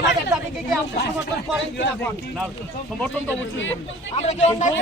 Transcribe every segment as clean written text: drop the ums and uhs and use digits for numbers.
আমাদের দাবিকে কি আপনি সমর্থন করেন কিনা? না, সমর্থন তো অবশ্যই করি। আমরা কি অন্যায়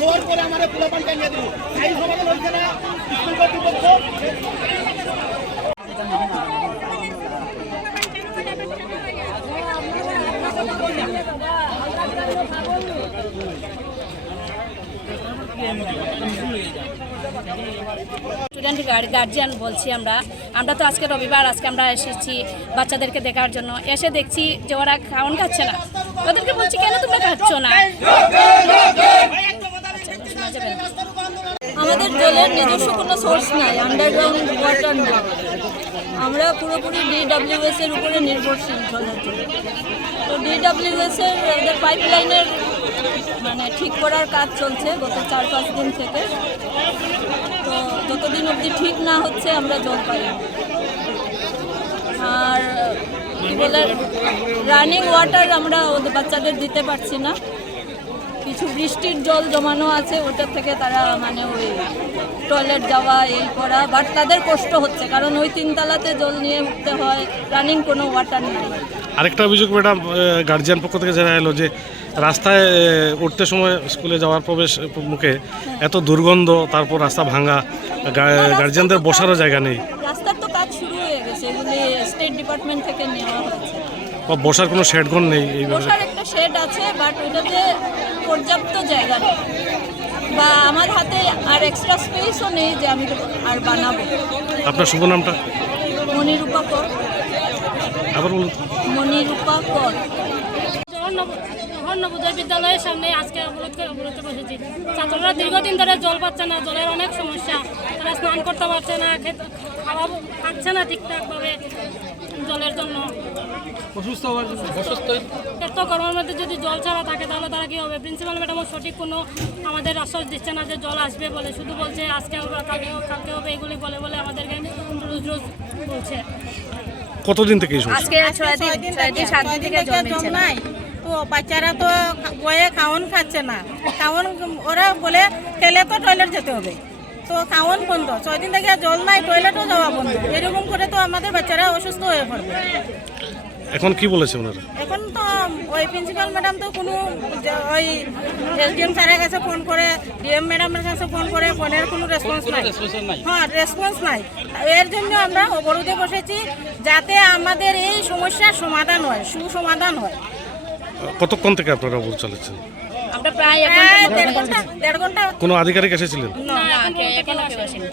হওয়ার পরে আমাদের পোলাপান টানিয়ে দিল এই সমাধান হচ্ছে না স্কুল কর্তৃপক্ষ স্টুডেন্ট গার্জিয়ান বলছি আমরা তো আজকে রবিবার, আজকে আমরা এসেছি বাচ্চাদেরকে দেখার জন্য। এসে দেখছি যে ওরা খাওয়ান খাচ্ছে না। ওদেরকে বলছি কেন তোমরা খাচ্ছ না? আমাদের জলের নিজস্ব কোনো সোর্স নাই, আন্ডারগ্রাউন্ড ওয়াটার নেই। আমরা পুরোপুরি DWS এর উপরে নির্ভরশীল জলের জন্য। তো DWS এর ওদের পাইপলাইনের মানে ঠিক করার কাজ চলছে গত 4-5 দিন থেকে। তো যতদিন অবধি ঠিক না হচ্ছে আমরা জল পাই না। আর কী বলে রানিং ওয়াটার আমরা ওদের বাচ্চাদের দিতে পারছি না। কিছু বৃষ্টির জল জমানো আছে, ওটার থেকে তারা মানে ওই টয়লেট যাওয়া এই করা, বাট তাদের কষ্ট হচ্ছে কারণ ওই 3 তলাতে জল নিয়ে উঠতে হয়, রানিং কোনো ওয়াটার নেই। আরেকটা অভিযোগ ম্যাডাম, গার্জিয়ান পক্ষ থেকে জানা এলো যে রাস্তায় উঠতে সময় স্কুলে যাওয়ার প্রবেশ মুখে এত দুর্গন্ধ, তারপর রাস্তা ভাঙা, গার্জিয়ানদের বসারও জায়গা নেই। রাস্তার তো কাজ শুরু হয়ে গেছে, এগুলি স্টেট ডিপার্টমেন্ট থেকে নেওয়া হয়েছে। বসার কোনো শেডগন নেই? বসার একটা শেড আছে, বাট ওটাতে পর্যাপ্ত জায়গা নেই, বা আমার হাতে আর এক্সট্রা স্পেসও নেই যে আমি আর বানাবো। আপনার শুভ নামটা? মনিরূপা কর। আবার বলুন। মনিরূপা কর। নবোদয় বিদ্যালয়ের সামনে আজকে অবরোধে বসেছি। ছাত্ররা দীর্ঘদিন ধরে জল পাচ্ছে না, জলের অনেক সমস্যা। তারা স্নান করতে পারছে না, খাওয়া খাচ্ছে না ঠিকঠাকভাবে জলের জন্য। এত গরমের মধ্যে যদি জল ছাড়া থাকে তাহলে তারা কী হবে? প্রিন্সিপাল ম্যাডামও সঠিক কোনো আমাদের আশ্বাস দিচ্ছে না যে জল আসবে বলে, শুধু বলছে আজকে হবে, কালকে হবে, এগুলি বলে বলে আমাদেরকে রোজ রোজ বলছে। কতদিন থেকে আজকে 6 দিন 7 দিন থেকে জল নাই। তো বাচ্চারা তো বয়ে খাওয়ান খাচ্ছে না, খাওয়ান ওরা বলে খেলে তো টয়লেট যেতে হবে, তো খাওয়ান বন্ধ। 6 দিন থেকে জল নাই, টয়লেটও যাওয়া বন্ধ। এরকম করে তো আমাদের বাচ্চারা অসুস্থ হয়ে পড়বে। এখন কি বলেছে ওনারা? এখন তো ওই প্রিন্সিপাল ম্যাডাম তো কোনো ওই SDM স্যারের কাছে ফোন করে, DM ম্যাডামের কাছে ফোন করে, ফোনের কোনো রেসপন্স নাই। হ্যাঁ, রেসপন্স নাই। এর জন্য আমরা অবরোধে বসেছি, যাতে আমাদের এই সমস্যার সমাধান হয়, সুসমাধান হয়। কতক্ষণ থেকে আপনারা অবরোধ চালাচ্ছেন? আমরা প্রায় 1.5 ঘন্টা। কোনো আধিকারিক এসেছিলেন? না, এখনো কেউ আসেনি।